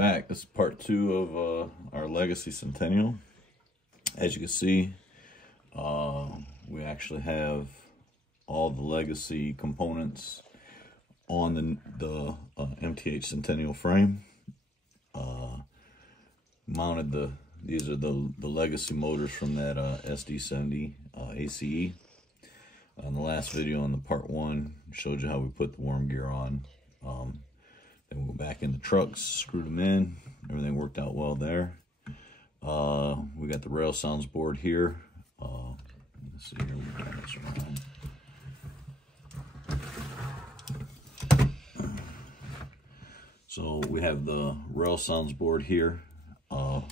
back. This is part 2 of our Legacy Centennial. As you can see, we actually have all the Legacy components on the MTH Centennial frame. Mounted these are the Legacy motors from that SD70 ACE. In the last video, in the part 1, showed you how we put the worm gear on. Then we go back in the trucks, screwed them in. Everything worked out well there. We got the rail sounds board here. Let's see here, we'll turn this around. So we have the rail sounds board here. I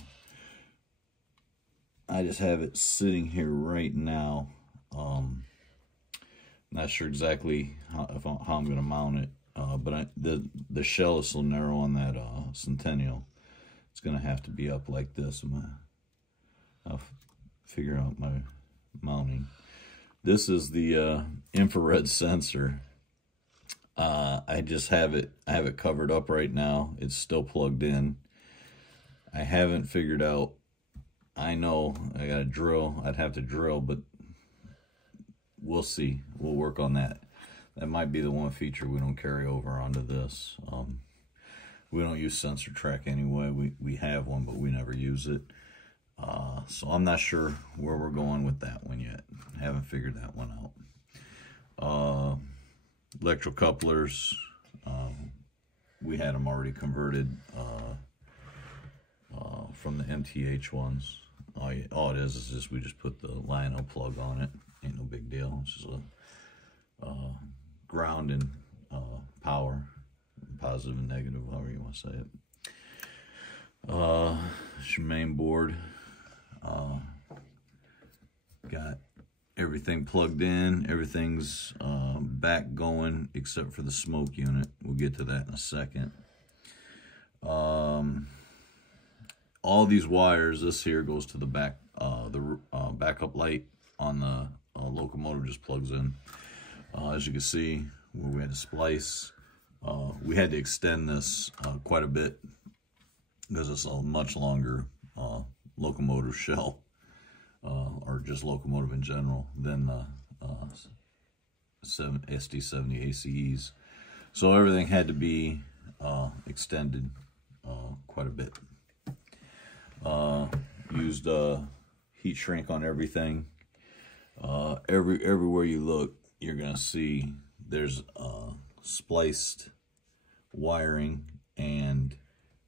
just have it sitting here right now. Not sure exactly how I'm going to mount it, but the shell is so narrow on that Centennial, it's going to have to be up like this. I'll figure out my mounting. This is the infrared sensor. I just have it covered up right now. It's still plugged in. I haven't figured out. I know I got to drill. I'd have to drill, but we'll see. We'll work on that. That might be the one feature we don't carry over onto this. We don't use sensor track anyway. We have one, but we never use it. So I'm not sure where we're going with that one yet. I haven't figured that one out. Electrocouplers, we had them already converted from the MTH ones. All it is just we just put the Lionel plug on it. Ain't no big deal. It's just a ground and power, positive and negative, however you want to say it. It's your main board. Got everything plugged in. Everything's back going except for the smoke unit. We'll get to that in a second. All these wires, this here goes to the back, backup light on the locomotive just plugs in. As you can see, where we had to splice, we had to extend this quite a bit because it's a much longer locomotive shell, or just locomotive in general, than the SD70 ACEs. So everything had to be extended quite a bit. Used heat shrink on everything. Everywhere you look, you're gonna see there's spliced wiring, and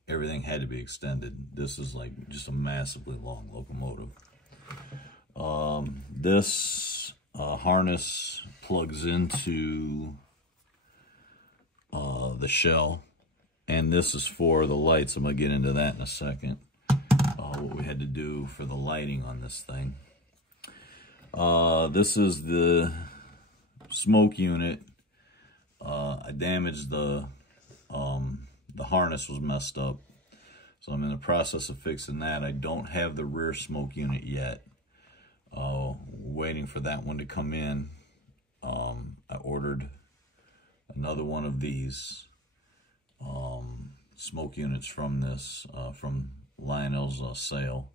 everything had to be extended. This is like just a massively long locomotive. This harness plugs into the shell, and this is for the lights. I'm gonna get into that in a second. What we had to do for the lighting on this thing. This is the smoke unit. I damaged the harness was messed up, so I'm in the process of fixing that. I don't have the rear smoke unit yet. Waiting for that one to come in. I ordered another one of these smoke units from this from Lionel's sale.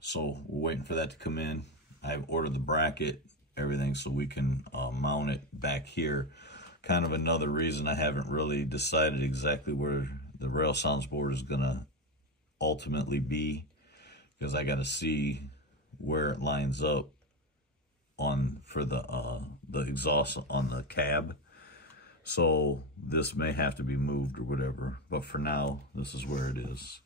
So we're waiting for that to come in. I've ordered the bracket, everything, so we can mount it back here. Kind of another reason I haven't really decided exactly where the rail sounds board is gonna ultimately be, because I got to see where it lines up on for the exhaust on the cab. So this may have to be moved or whatever, but for now, this is where it is.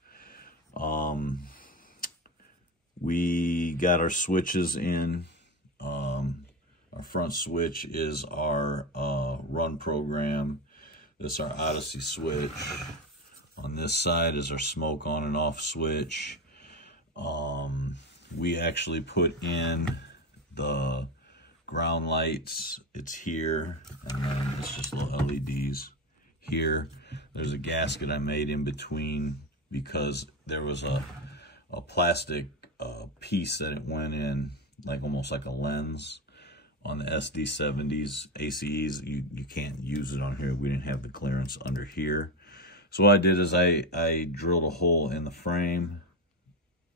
We got our switches in. Our front switch is our run program. This is our Odyssey switch. On this side is our smoke on and off switch. We actually put in the ground lights. It's here, and then it's just little LEDs here. There's a gasket I made in between because there was a plastic piece that it went in, like almost like a lens on the SD70s ACEs. You can't use it on here. We didn't have the clearance under here, So what I did is I drilled a hole in the frame,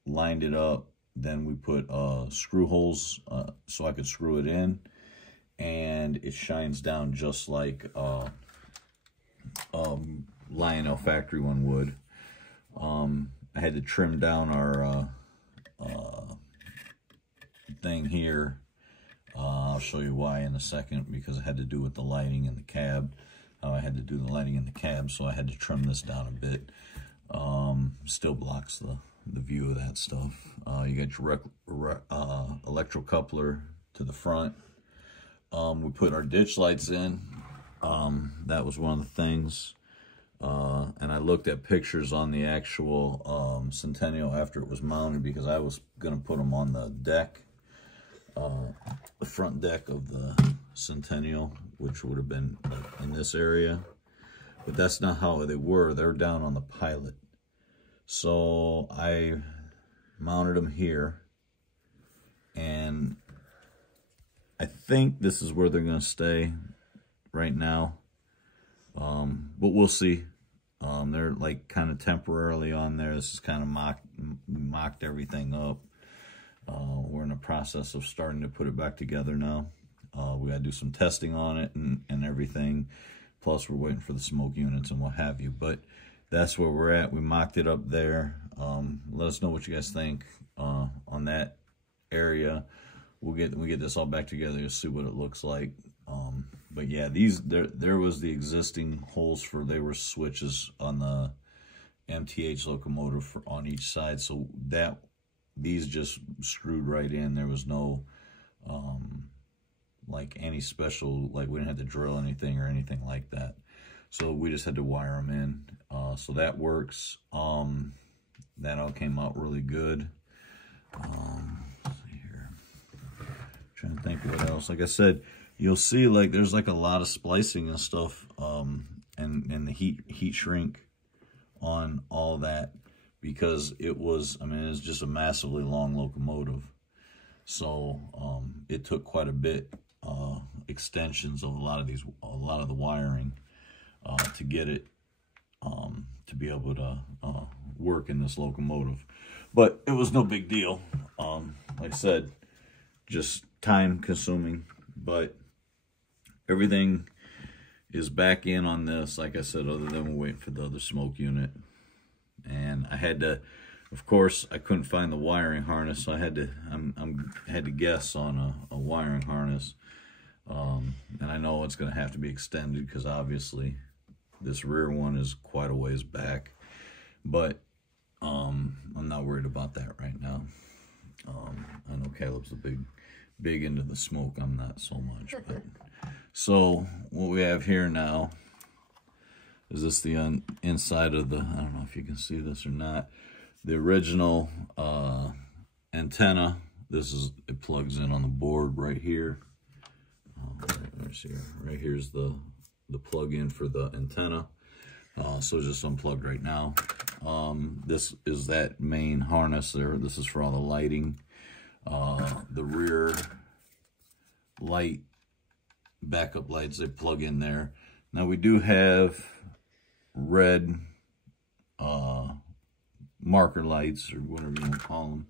lined it up, then we put screw holes so I could screw it in, and it shines down just like Lionel factory one would. I had to trim down our thing here. I'll show you why in a second, because it had to do with the lighting in the cab. I had to do the lighting in the cab, so I had to trim this down a bit. Still blocks the view of that stuff. You got your electro coupler to the front. We put our ditch lights in. That was one of the things. And I looked at pictures on the actual Centennial after it was mounted, because I was going to put them on the deck, the front deck of the Centennial, which would have been in this area. But that's not how they were. They're down on the pilot. So I mounted them here, and I think this is where they're going to stay right now. But we'll see. They're like kind of temporarily on there. This is kind of mocked everything up. We're in the process of starting to put it back together now. We got to do some testing on it and everything. Plus, we're waiting for the smoke units and what have you. But that's where we're at. We mocked it up there. Let us know what you guys think on that area. We get this all back together. You'll see what it looks like. But yeah, there was the existing holes they were switches on the MTH locomotive on each side. So these just screwed right in. There was no like any special, like we didn't have to drill anything or anything like that. So we just had to wire them in. So that works. That all came out really good. Let's see here. Trying to think what else. Like I said, you'll see like there's like a lot of splicing and stuff, and the heat shrink on all that, because it was, I mean, it's just a massively long locomotive. So it took quite a bit extensions of a lot of the wiring to get it to be able to work in this locomotive. But it was no big deal. Like I said, just time consuming, but everything is back in on this, like I said, other than we're waiting for the other smoke unit. And I had to, of course, I couldn't find the wiring harness, so I had to guess on a wiring harness. And I know it's going to have to be extended, because obviously this rear one is quite a ways back. But I'm not worried about that right now. I know Caleb's big into the smoke. I'm not so much. But so what we have here now is this the inside of the, I don't know if you can see this or not, the original antenna. It plugs in on the board right here. Right here's the plug-in for the antenna. So it's just unplugged right now. This is that main harness there. This is for all the lighting. The rear light, backup lights, they plug in there. Now we do have red marker lights, or whatever you want to call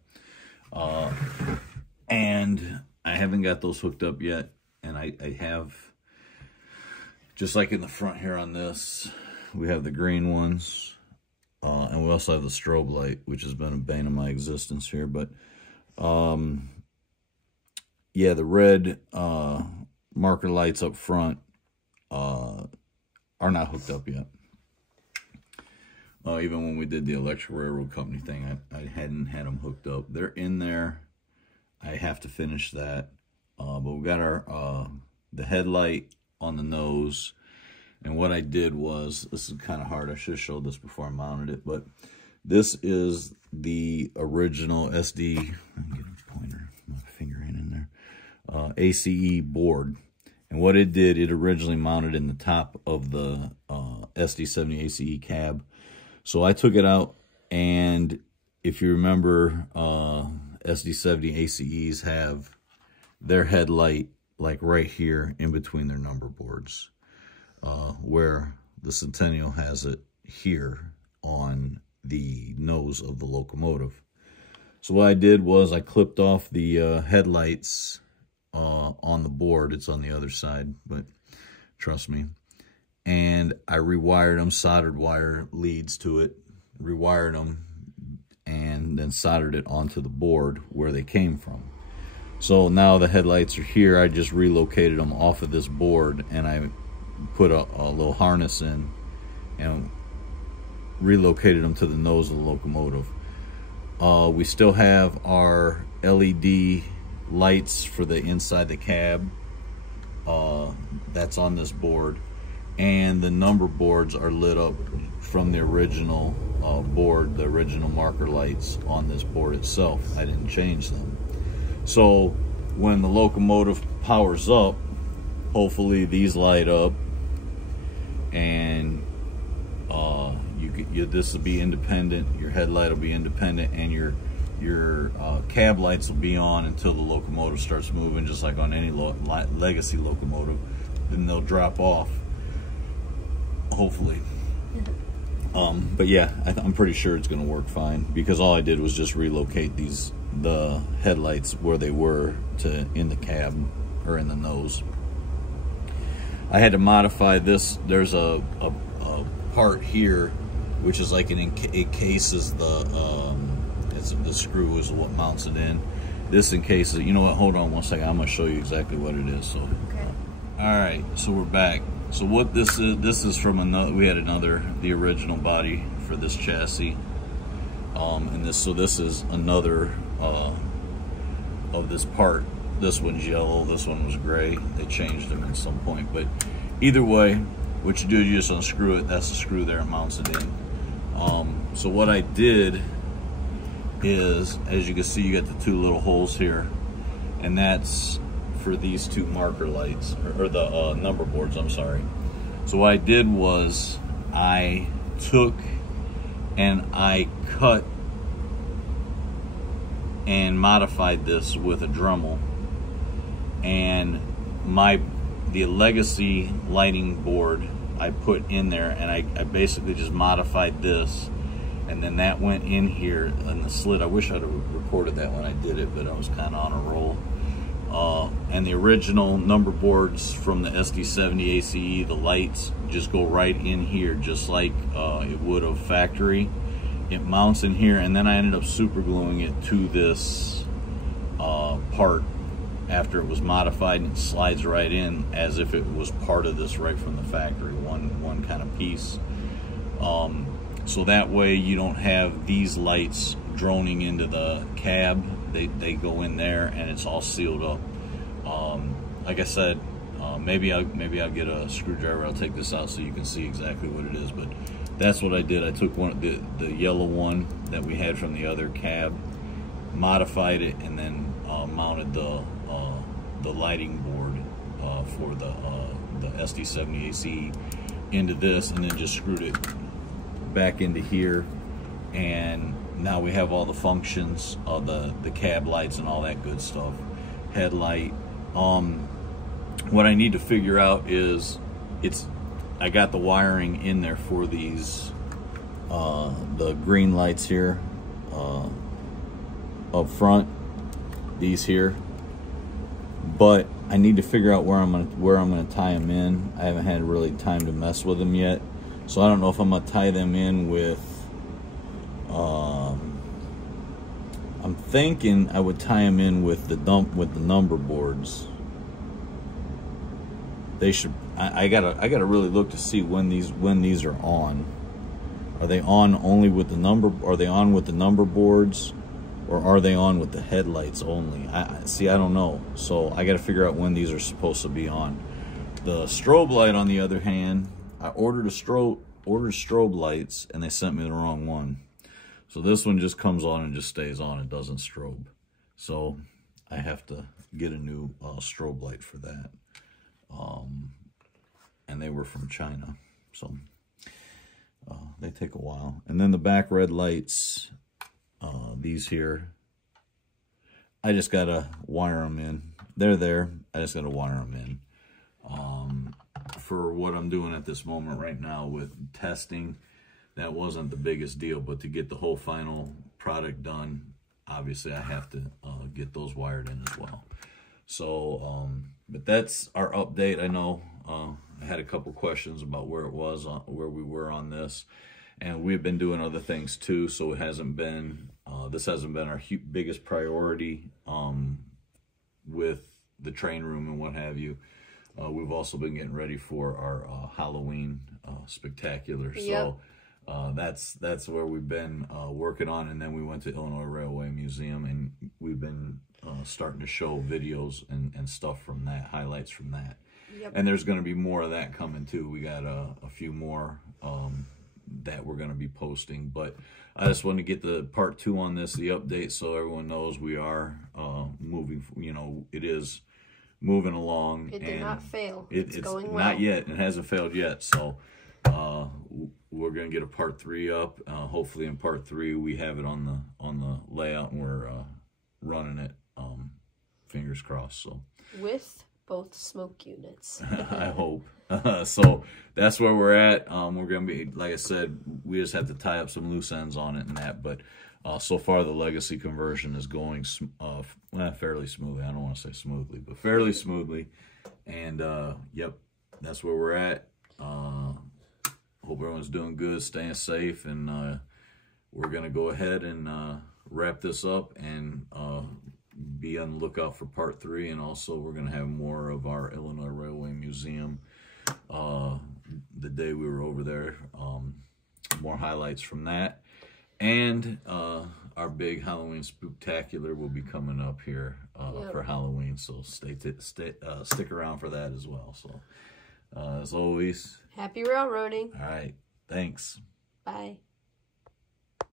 them. And I haven't got those hooked up yet. And I have, just like in the front here on this, we have the green ones. And we also have the strobe light, which has been a bane of my existence here. But yeah, the red marker lights up front are not hooked up yet. Even when we did the electric railroad company thing, I hadn't had them hooked up. They're in there. I have to finish that. But we got our the headlight on the nose. And what I did was, this is kind of hard. I should have showed this before I mounted it. But this is the original SD. I'm getting a pointer, my finger in there. ACE board. And what it did, it originally mounted in the top of the SD70 ACE cab. So I took it out, and if you remember, SD70 ACEs have their headlight like right here in between their number boards, where the Centennial has it here on the nose of the locomotive. So what I did was I clipped off the headlights on the board. It's on the other side, but trust me. And I rewired them, soldered wire leads to it, rewired them, and then soldered it onto the board where they came from. So now the headlights are here. I just relocated them off of this board, and I put a little harness in and relocated them to the nose of the locomotive. We still have our LED lights for the inside the cab. That's on this board. And the number boards are lit up from the original board, the original marker lights on this board itself. I didn't change them. So when the locomotive powers up, hopefully these light up, and this will be independent. Your headlight will be independent, and your cab lights will be on until the locomotive starts moving, just like on any Legacy locomotive. Then they'll drop off, hopefully. But yeah, I'm pretty sure it's going to work fine, because all I did was just relocate the headlights where they were to in the cab or in the nose. I had to modify this. There's a part here which is like it encases the screw is what mounts it in. This encases, you know what, hold on one second, I'm going to show you exactly what it is. So okay. All right, so we're back. So what this is from another, we had the original body for this chassis, and this is another of this part. This one's yellow, this one was gray. They changed them at some point, but either way, what you do, you just unscrew it. That's the screw there, it mounts it in. So what I did is, as you can see, you got the two little holes here, and that's for these two marker lights, or the number boards, I'm sorry. So what I did was I took and I cut and modified this with a Dremel, and the Legacy lighting board I put in there, and I basically just modified this, and then that went in here in the slit. I wish I'd have recorded that when I did it, but I was kind of on a roll. And the original number boards from the SD70 ACE, the lights just go right in here, just like it would have factory. It mounts in here, and then I ended up super gluing it to this part after it was modified, and it slides right in as if it was part of this right from the factory, one kind of piece. So that way you don't have these lights droning into the cab. They go in there, and it's all sealed up. Like I said, maybe I'll get a screwdriver. I'll take this out so you can see exactly what it is. But that's what I did. I took the yellow one that we had from the other cab, modified it, and then mounted the lighting board for the SD70 ACE into this, and then just screwed it back into here. And now we have all the functions of the cab lights and all that good stuff. Headlight. What I need to figure out is I got the wiring in there for these the green lights here up front, these here, but I need to figure out where I'm gonna tie them in. I haven't had really time to mess with them yet, so I don't know if I'm gonna tie them in with I'm thinking I would tie them in with the number boards. They should. I gotta really look to see when these are on. Are they on only with the number? Are they on with the number boards, or are they on with the headlights only? I don't know. So I gotta figure out when these are supposed to be on. The strobe light, on the other hand, I ordered strobe lights, and they sent me the wrong one. So this one just comes on and just stays on. It doesn't strobe. So I have to get a new strobe light for that. And they were from China. So they take a while. And then the back red lights, these here, I just got to wire them in. They're there. I just got to wire them in. For what I'm doing at this moment right now with testing, that wasn't the biggest deal. But to get the whole final product done, obviously I have to get those wired in as well. So, but that's our update. I know I had a couple questions about where we were on this, and we've been doing other things too. So it hasn't been this hasn't been our biggest priority with the train room and what have you. We've also been getting ready for our Halloween spectacular. Yep. So that's where we've been working on. And then we went to Illinois Railway Museum, and we've been starting to show videos and stuff from that, highlights from that. Yep. And there's going to be more of that coming too. We got a few more that we're going to be posting. But I just want to get the part 2 on this, the update, so everyone knows we are moving. You know, it is moving along. It did not fail. It's going well. Not yet. It hasn't failed yet. So we're going to get a part 3 up. Hopefully in part 3 we have it on the layout, and we're running it. Fingers crossed. So with both smoke units. I hope. So that's where we're at. We're going to be, like I said, we just have to tie up some loose ends on it and that. But so far the Legacy conversion is going fairly smoothly. I don't want to say smoothly, but fairly smoothly. And yep, that's where we're at. Hope everyone's doing good, staying safe, and we're going to go ahead and wrap this up and be on the lookout for part 3. And also we're going to have more of our Illinois Railway Museum the day we were over there. More highlights from that. And our big Halloween spooktacular will be coming up here for Halloween. So stick around for that as well. So as always, happy railroading. All right. Thanks. Bye.